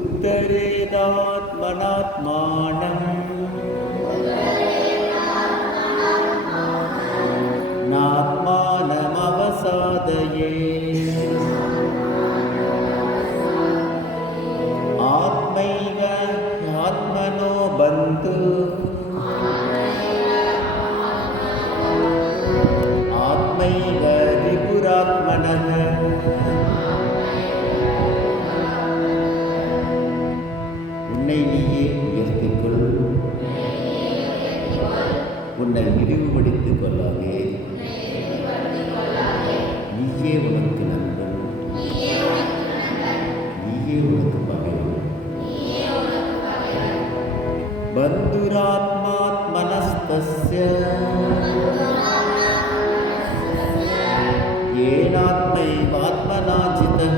उत्तरेदात्मनात्मानं नात्मानमवसादये आत्मैव आत्मनो बन्धु आत्मैव रिपुरात्मनः உன்னை நீயே உயர்த்திக்கொள், உன்னை இழிவுபடுத்திக் கொள்ளாதே. நீயே உனக்கு நண்பன், நீயே உனக்கு பகைவன். பந்துராத்மாத்மனஸ்தஸ்ய येनात्मैवात्मना जितः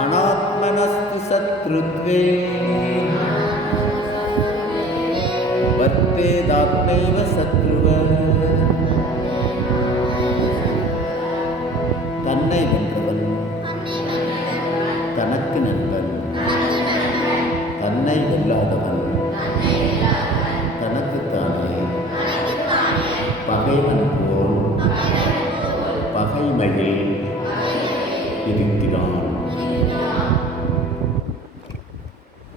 अनात्मनस्तु शत्रुत्वे वर्तेदात्मैव शत्रुवः. தன்னை வென்ற